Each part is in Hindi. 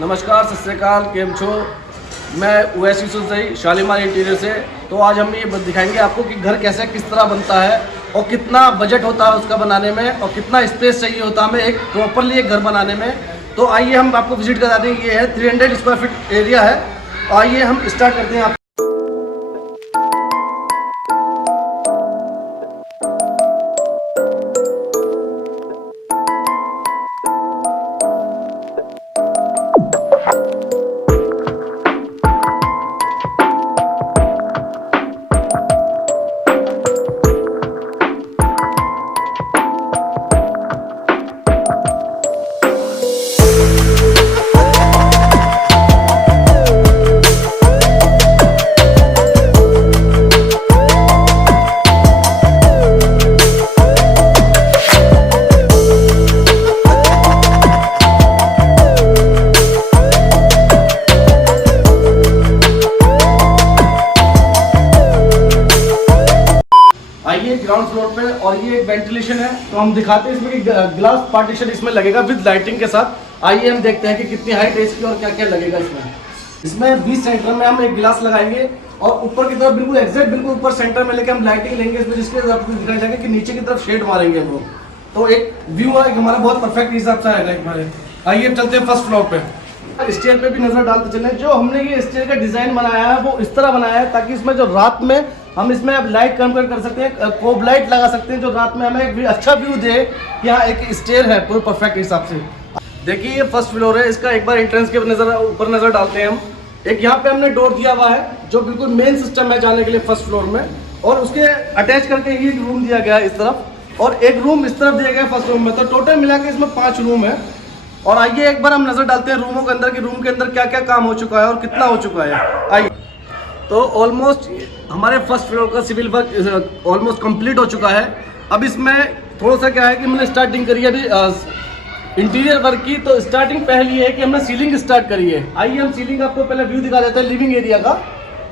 नमस्कार, सत श्री अकाल, केम छो। मैं उवैस यूसुफ शालीमार इंटीरियर से। तो आज हम ये दिखाएंगे आपको कि घर कैसे किस तरह बनता है और कितना बजट होता है उसका बनाने में और कितना स्पेस चाहिए होता है हमें एक प्रॉपरली एक घर बनाने में। तो आइए हम आपको विजिट करा दें। ये है 300 स्क्वायर फीट एरिया है। आइए हम स्टार्ट करते हैं। आइए ग्राउंड फ्लोर पे, और ये एक वेंटिलेशन है। तो हम दिखाते हैं इसमें कि ग्लास पार्टीशन इसमें लगेगा विद लाइटिंग के साथ। आइए हम देखते हैं कि कितनी हाइट है इसकी और क्या क्या लगेगा इसमें 20 सेंटर में हम एक गिलास लगाएंगे और ऊपर की तरफ बिल्कुल एग्जैक्ट बिल्कुल ऊपर सेंटर में लेके हम लाइटिंग लेंगे इसमें, जिसके आपको दिखाई जाएगा कि नीचे की तरफ शेड मारेंगे हम लोग। तो एक व्यू है हमारा बहुत परफेक्ट हिसाब से आएगा एक बार। आइए चलते हैं फर्स्ट फ्लोर पे। स्टेयर पे भी नजर डालते चले। जो हमने ये स्टेयर का डिजाइन बनाया है वो इस तरह बनाया है ताकि इसमें जो रात में हम इसमें अब लाइट कन्वर्ट कर सकते हैं, कोब लाइट लगा सकते हैं जो रात में हमें एक अच्छा व्यू दे। यहाँ एक स्टेयर है पूरे परफेक्ट हिसाब से। देखिए ये फर्स्ट फ्लोर है। इसका एक बार एंट्रेंस के ऊपर नजर डालते हैं हम। एक यहाँ पे हमने डोर दिया हुआ है जो बिल्कुल मेन सिस्टम है जाने के लिए फर्स्ट फ्लोर में, और उसके अटैच करके ही रूम दिया गया है इस तरफ, और एक रूम इस तरफ दिया गया है फर्स्ट रूम में। तो टोटल मिला के इसमें 5 रूम है। और आइए एक बार हम नजर डालते हैं रूमों के अंदर कि रूम के अंदर क्या क्या काम हो चुका है और कितना हो चुका है। आइए। तो ऑलमोस्ट हमारे फर्स्ट फ्लोर का सिविल वर्क ऑलमोस्ट कंप्लीट हो चुका है। अब इसमें थोड़ा सा क्या है कि हमने स्टार्टिंग करी है अभी इंटीरियर वर्क की। तो स्टार्टिंग पहली है कि हमने सीलिंग स्टार्ट करी है। आइए हम सीलिंग आपको पहले व्यू दिखा देते हैं लिविंग एरिया का,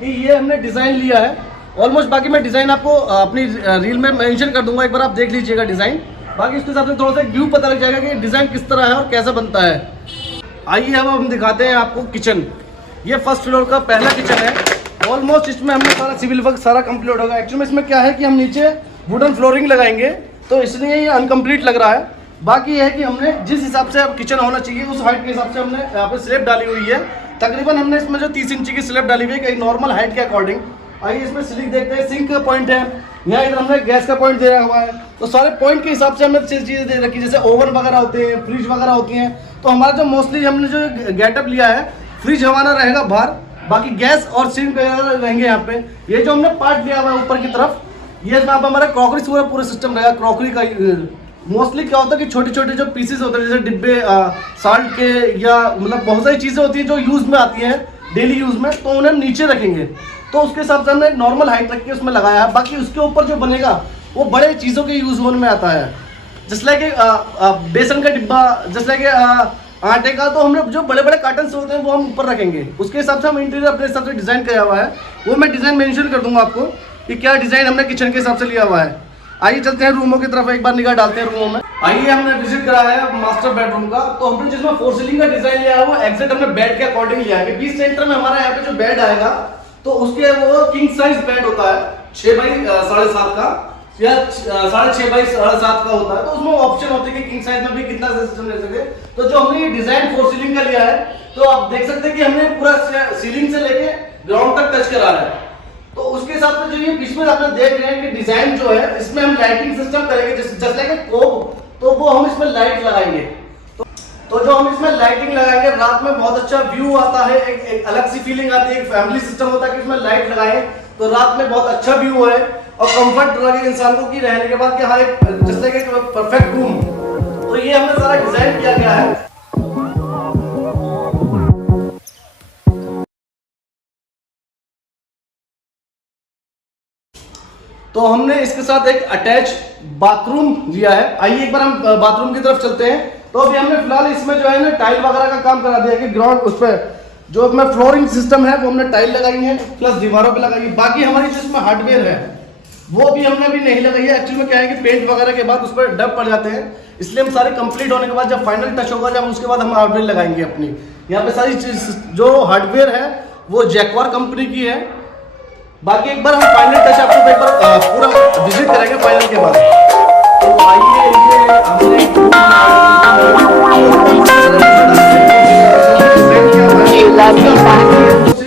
कि ये हमने डिज़ाइन लिया है ऑलमोस्ट। बाकी मैं डिज़ाइन आपको अपनी रील में मेंशन कर दूंगा, एक बार आप देख लीजिएगा डिज़ाइन। बाकी इसके हिसाब से थोड़ा सा व्यू पता लग जाएगा कि डिज़ाइन किस तरह है और कैसे बनता है। आइए अब हम दिखाते हैं आपको किचन। ये फर्स्ट फ्लोर का पहला किचन है। ऑलमोस्ट इसमें हमने सारा सिविल वर्क सारा कंप्लीट होगा। एक्चुअली में इसमें क्या है कि हम नीचे वुडन फ्लोरिंग लगाएंगे तो इसलिए ये अनकम्प्लीट लग रहा है। बाकी ये है कि हमने जिस हिसाब से अब किचन होना चाहिए उस हाइट के हिसाब से हमने यहाँ पे स्लैब डाली हुई है। तकरीबन हमने इसमें जो 30 इंची की स्लैब डाली हुई है एक नॉर्मल हाइट के अकॉर्डिंग। आइए इसमें सिलिंग देखते हैं। सिंक का पॉइंट है यहाँ, इधर हमने गैस का पॉइंट दे हुआ है। तो सारे पॉइंट के हिसाब से हमने चीज़ें दे रखी, जैसे ओवन वगैरह होते हैं, फ्रिज वगैरह होती हैं। तो हमारा जो मोस्टली हमने जो गेटअप लिया है, फ्रिज हमारा रहेगा बाहर, बाकी गैस और सिंक वगैरह रहेंगे यहाँ पे। ये जो हमने पार्ट लिया हुआ है ऊपर की तरफ, ये यहाँ पे हमारा क्रॉकरी पूरा सिस्टम रहेगा। क्रॉकरी का मोस्टली क्या होता है कि छोटे छोटे जो पीसेस होते हैं जैसे डिब्बे साल्ट के, या मतलब बहुत सारी चीज़ें होती हैं जो यूज़ में आती हैं डेली यूज़ में, तो उन्हें हम नीचे रखेंगे। तो उसके हिसाब से हमने नॉर्मल हाइट रख के उसमें लगाया है। बाकी उसके ऊपर जो बनेगा वो बड़े चीज़ों के यूज़ होने में आता है, जैसे लाइक बेसन का डिब्बा, जैसे लाइक आटे का। तो हमने जो बड़े बड़े कार्टन होते हैं वो हम ऊपर रखेंगे। उसके हिसाब से हम इंटीरियर अपने हिसाब से डिज़ाइन किया हुआ है। वो मैं डिज़ाइन मेंशन कर दूंगा आपको कि क्या डिज़ाइन हमने किचन के हिसाब से लिया हुआ है। आइए चलते हैं रूमों की तरफ, एक बार निगाह डालते हैं रूमों में। आइए हमने विजिट करा है मास्टर बेडरूम का। तो हमने जिसमें 4 सीलिंग का डिज़ाइन लिया है वो एक्जैक्ट हमने बेड के अकॉर्डिंग लिया है कि 20 सेंटर में हमारा यहाँ पे जो बेड आएगा तो उसके वो किंग साइज बेड होता है 6 बाई 7.5 का, या 6.5 बाई 7.5 का होता है। तो उसमें ऑप्शन होते हैं कि किंग साइज में भी कितना सिस्टम ले सके। तो जो हमने ये डिजाइन 4 सीलिंग का लिया है, तो आप देख सकते हैं कि हमने पूरा सीलिंग से लेके ग्राउंड तक टच करा है। तो उसके हिसाब से जो ये बीच में आपने देख रहे हैं कि डिजाइन जो है इसमें हम लाइटिंग सिस्टम करेंगे, जैसे लाइक कोब, तो वो हम इसमें लाइट लगाएंगे। तो जो हम इसमें लाइटिंग लगाएंगे रात में बहुत अच्छा व्यू आता है, एक अलग सी फीलिंग आती है। एक फैमिली सिस्टम होता है कि इसमें लाइट लगाएं तो रात में बहुत अच्छा व्यू है और कंफर्ट लगे इंसान को कि रहने के बाद कि हाँ एक जैसे कि परफेक्ट रूम। तो ये हमने सारा डिजाइन किया गया है। तो हमने इसके साथ एक अटैच बाथरूम लिया है। आइए एक बार हम बाथरूम की तरफ चलते हैं। तो अभी हमने फिलहाल इसमें जो है ना टाइल वगैरह का काम करा दिया कि ग्राउंड उस पर जो अपना फ्लोरिंग सिस्टम है वो हमने टाइल लगाई है, प्लस दीवारों पे लगाई है। बाकी हमारी जो इसमें हार्डवेयर है वो भी हमने अभी नहीं लगाई है। एक्चुअली में क्या है कि पेंट वगैरह के बाद उस पर डब पड़ जाते हैं, इसलिए हम सारे कंप्लीट होने के बाद जब फाइनल टच होगा जब उसके बाद हम हार्डवेयर लगाएंगे अपनी। यहाँ पे सारी चीज जो हार्डवेयर है वो जैक्वार कंपनी की है। बाकी एक बार हम फाइनल टच आपको एक बार पूरा विजिट करेंगे फाइनल के बाद। तो आइए, ये हमने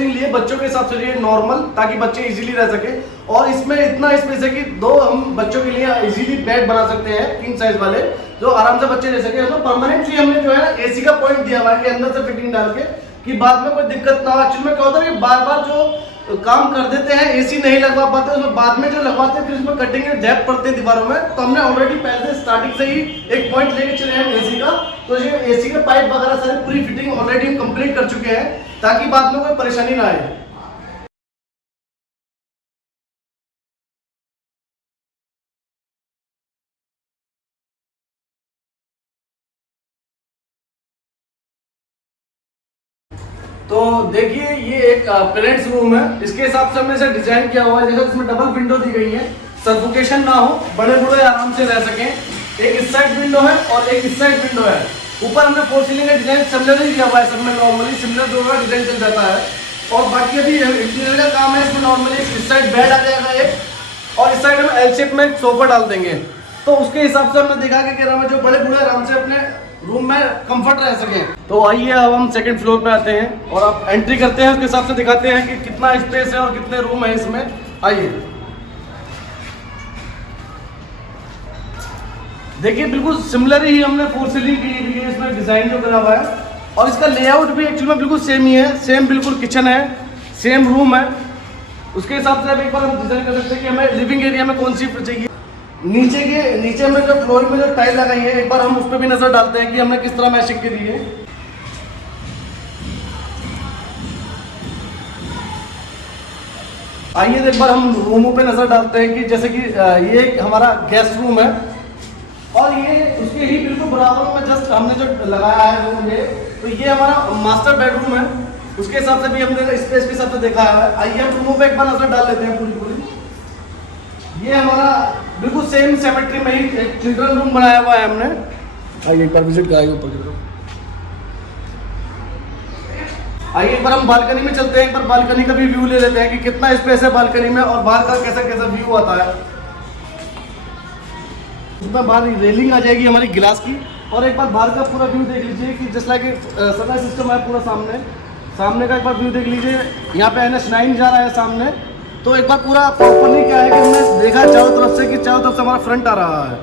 लिए बच्चों के हिसाब से लिए नॉर्मल, ताकि बच्चे इजीली रह सके। और इसमें इतना स्पेस है कि दो हम बच्चों के लिए इजीली बेड बना सकते हैं, किंग साइज वाले, जो आराम से बच्चे रह सके। इसमें परमानेंटली हमने जो है एसी का पॉइंट दिया हुआ है कि अंदर से फिटिंग डाल के, कि बाद में कोई दिक्कत ना हो। एक्चुअली में क्या होता है कि बार बार जो काम कर देते हैं, एसी नहीं लगवा पाते, उसमें बाद में जो लगवाते हैं फिर उसमें कटिंग डेप्थ पड़ते हैं दीवारों में। तो हमने ऑलरेडी पहले स्टार्टिंग से ही एक पॉइंट लेके चले हैं एसी का। तो ये एसी के पाइप वगैरह सारी पूरी फिटिंग ऑलरेडी कंप्लीट कर चुके हैं, ताकि बाद में कोई परेशानी ना आए। तो देखिए, ये एक पेरेंट्स रूम है। इसके हिसाब से हमने इसे डिजाइन किया हुआ है। जैसे इसमें डबल विंडो दी गई है, सफोकेशन ना हो, बड़े बूढ़े आराम से रह सकें। एक इस साइड विंडो है और एक इस साइड विंडो है। ऊपर हमने फोर सीलिंग का डिजाइन सिमिलर ही किया हुआ है, सब में नॉर्मली सिमिलर दोनों का डिजाइन चल जाता है। और बाकी अभी इंटीरियर का काम है। इसमें नॉर्मली इस साइड बेड आ जाएगा एक, और इस साइड हम एल शेप में एक सोफा डाल देंगे। तो उसके हिसाब से हमने देखा कि जो बड़े बूढ़े आराम से अपने रूम में कंफर्ट रह सके। तो आइए अब हम सेकंड फ्लोर पे आते हैं और आप एंट्री करते हैं, उसके हिसाब से दिखाते हैं कि कितना स्पेस है और कितने रूम है इसमें। आइए देखिए, बिल्कुल सिमिलर ही हमने फोर सीलिंग की हुई है इसमें, डिजाइन जो करा हुआ है। और इसका लेआउट भी एक्चुअली में बिल्कुल सेम ही है, सेम बिल्कुल किचन है, सेम रूम है। उसके हिसाब से अब एक बार हम डिजाइन कर सकते हैं कि हमें लिविंग एरिया में कौन सी चाहिए। नीचे में जो फ्लोर में जो टाइल लगाई है, एक बार हम उस पर भी नजर डालते हैं कि हमने किस तरह मैशिंग की दी है। आइए एक बार हम रूमों पे नजर डालते हैं कि जैसे कि ये हमारा गेस्ट रूम है, और ये उसके ही बिल्कुल बराबर में जस्ट हमने जो लगाया है रूम ये, तो ये हमारा मास्टर बेडरूम है। उसके हिसाब से भी हमने स्पेस के हिसाब से देखा है। आइए हम रूमों पे एक बार नजर डाल लेते हैं पूरी। ये हमारा बिल्कुल सेम सिमेट्री में ही एक चिल्ड्रन रूम बनाया हुआ है हमने। आइए एक बार विजिट कराइए ऊपर की तरफ। आइए एक बार हम बालकनी में चलते हैं, एक बार बालकनी का भी व्यू ले लेते हैं कि कितना स्पेस है बालकनी में और बाहर का कैसा कैसा व्यू आता है। उसमें बाहर रेलिंग आ जाएगी हमारी गिलास की, और एक बार बाहर का पूरा व्यू देख लीजिए कि जस्ट लाइक सनलाइट सिस्टम है पूरा सामने का एक बार व्यू देख लीजिए। यहाँ पे NH9 जा रहा है सामने। तो एक बार पूरा प्रॉपर्ली क्या है कि हमने देखा चारों तरफ से कि चारों तरफ से हमारा फ्रंट आ रहा है।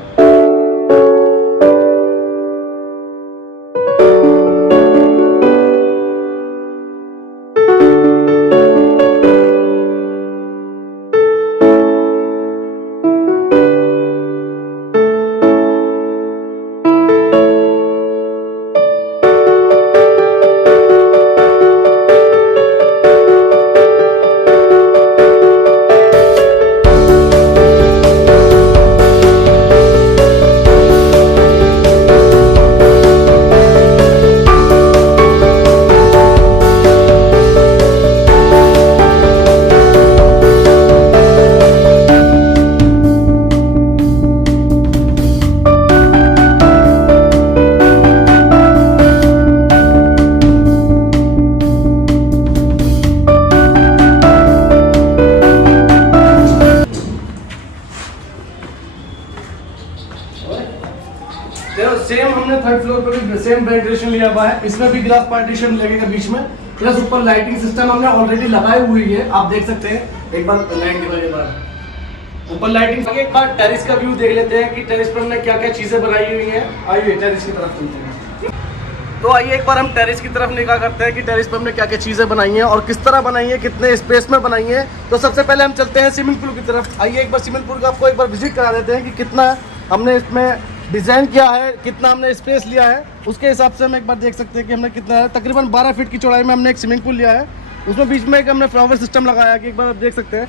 सेम हमने थर्ड फ्लोर पर भी सेम वेंटिलेशन लिया हुआ है। इसमें भी ग्लास पार्टीशन लगेगा बीच में, प्लस ऊपर लाइटिंग सिस्टम हमने ऑलरेडी लगाई हुई है, आप देख सकते हैं। एक बार लाइट दिखाइए, बार ऊपर लाइटिंग। एक बार टेरेस का व्यू देख लेते हैं कि टेरेस पर हमने क्या क्या चीजें बनाई हुई हैं। आइए टेरेस की तरफ चलते हैं। तो आइए एक बार हम टेरेस की तरफ निगाह करते हैं कि टेरेस पर हमने क्या क्या चीजें बनाई हैं और किस तरह बनाई है, कितने स्पेस में बनाई है। तो सबसे पहले हम चलते हैं स्विमिंग पूल की तरफ। आइए एक बार स्विमिंग पूल का आपको एक बार विजिट करा देते हैं कि कितना हमने इसमें डिज़ाइन किया है, कितना हमने स्पेस लिया है। उसके हिसाब से हम एक बार देख सकते हैं कि हमने कितना है, तकरीबन 12 फीट की चौड़ाई में हमने एक स्विमिंग पूल लिया है। उसमें बीच में एक हमने फ्लावर सिस्टम लगाया कि एक बार आप देख सकते हैं।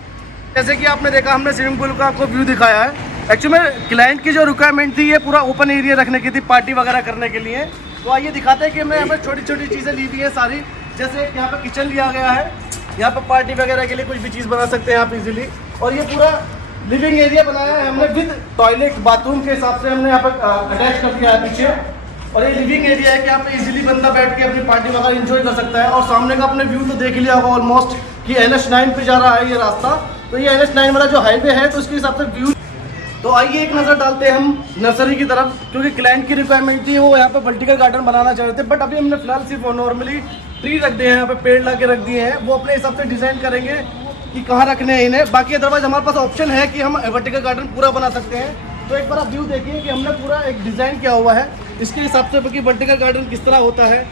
जैसे कि आपने देखा, हमने स्विमिंग पूल का आपको व्यू दिखाया है। एक्चुअली में क्लाइंट की जो रिक्वायरमेंट थी, ये पूरा ओपन एरिया रखने की थी, पार्टी वगैरह करने के लिए। तो आइए दिखाते हैं कि हमने यहाँ पर छोटी छोटी चीज़ें ली हुई है सारी। जैसे यहाँ पर किचन लिया गया है, यहाँ पर पार्टी वगैरह के लिए कुछ भी चीज़ बना सकते हैं आप इजीली। और ये पूरा लिविंग एरिया बनाया है हमने विद टॉयलेट बाथरूम के हिसाब से हमने यहाँ पर अटैच कर दिया है पीछे। और ये लिविंग एरिया है कि यहाँ पे इजीली बंदा बैठ के अपनी पार्टी वगैरह एंजॉय कर सकता है। और सामने का अपने व्यू तो देख लिया होगा ऑलमोस्ट कि NH9 पे जा रहा है ये रास्ता। तो ये NH9 वाला जो हाईवे है तो उसके हिसाब से व्यू। तो आइए एक नज़र डालते हैं हम नर्सरी की तरफ, क्योंकि क्लाइंट की रिक्वायरमेंट थी, वो यहाँ पे वर्टिकल गार्डन बनाना चाह रहे थे। बट अभी हमने फिलहाल सिर्फ नॉर्मली ट्री रख दिए हैं, यहाँ पे पेड़ ला के रख दिए हैं। वो अपने हिसाब से डिज़ाइन करेंगे कि कहाँ रखने हैं इन्हें। बाकी अदरवाइज हमारे पास ऑप्शन है कि हम वर्टिकल गार्डन पूरा बना सकते हैं। तो एक बार आप व्यू देखिए कि हमने पूरा एक डिज़ाइन किया हुआ है इसके हिसाब से कि वर्टिकल गार्डन किस तरह होता है।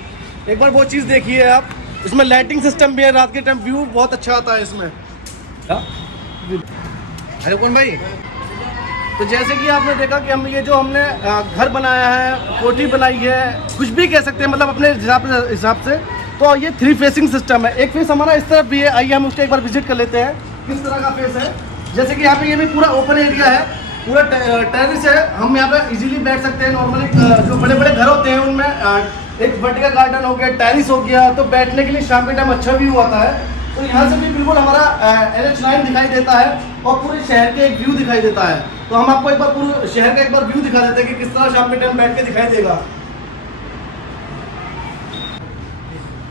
एक बार वो चीज़ देखिए आप। इसमें लाइटिंग सिस्टम भी है, रात के टाइम व्यू बहुत अच्छा आता है इसमें। अरे कौन भाई, तो जैसे कि आपने देखा कि हम ये जो हमने घर बनाया है, कोठी बनाई है, कुछ भी कह सकते हैं मतलब अपने हिसाब से। तो ये 3 फेसिंग सिस्टम है। एक फेस हमारा इस तरफ भी है, आइए हम उसको एक बार विजिट कर लेते हैं किस तरह का फेस है। जैसे कि यहाँ पे ये भी पूरा ओपन एरिया है, पूरा टेरेस है, हम यहाँ पे इजीली बैठ सकते हैं। नॉर्मली जो बड़े बड़े घर होते हैं उनमें एक वर्टिकल गार्डन हो गया, टेरेस हो गया, तो बैठने के लिए शाम के टाइम अच्छा व्यू आता है। तो यहाँ से भी बिल्कुल हमारा NH9 दिखाई देता है और पूरे शहर के एक व्यू दिखाई देता है। तो हम आपको एक बार पूरे शहर का एक बार व्यू दिखा देते हैं कि किस तरह शाम के टाइम बैठ के दिखाई देगा।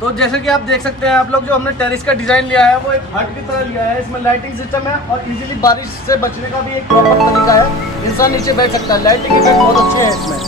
तो जैसे कि आप देख सकते हैं आप लोग, जो हमने टेरेस का डिज़ाइन लिया है वो एक हट की तरह लिया है। इसमें लाइटिंग सिस्टम है और इजीली बारिश से बचने का भी एक प्रॉपर तरीका है। इंसान नीचे बैठ सकता है, लाइटिंग इफेक्ट बहुत अच्छे हैं इसमें।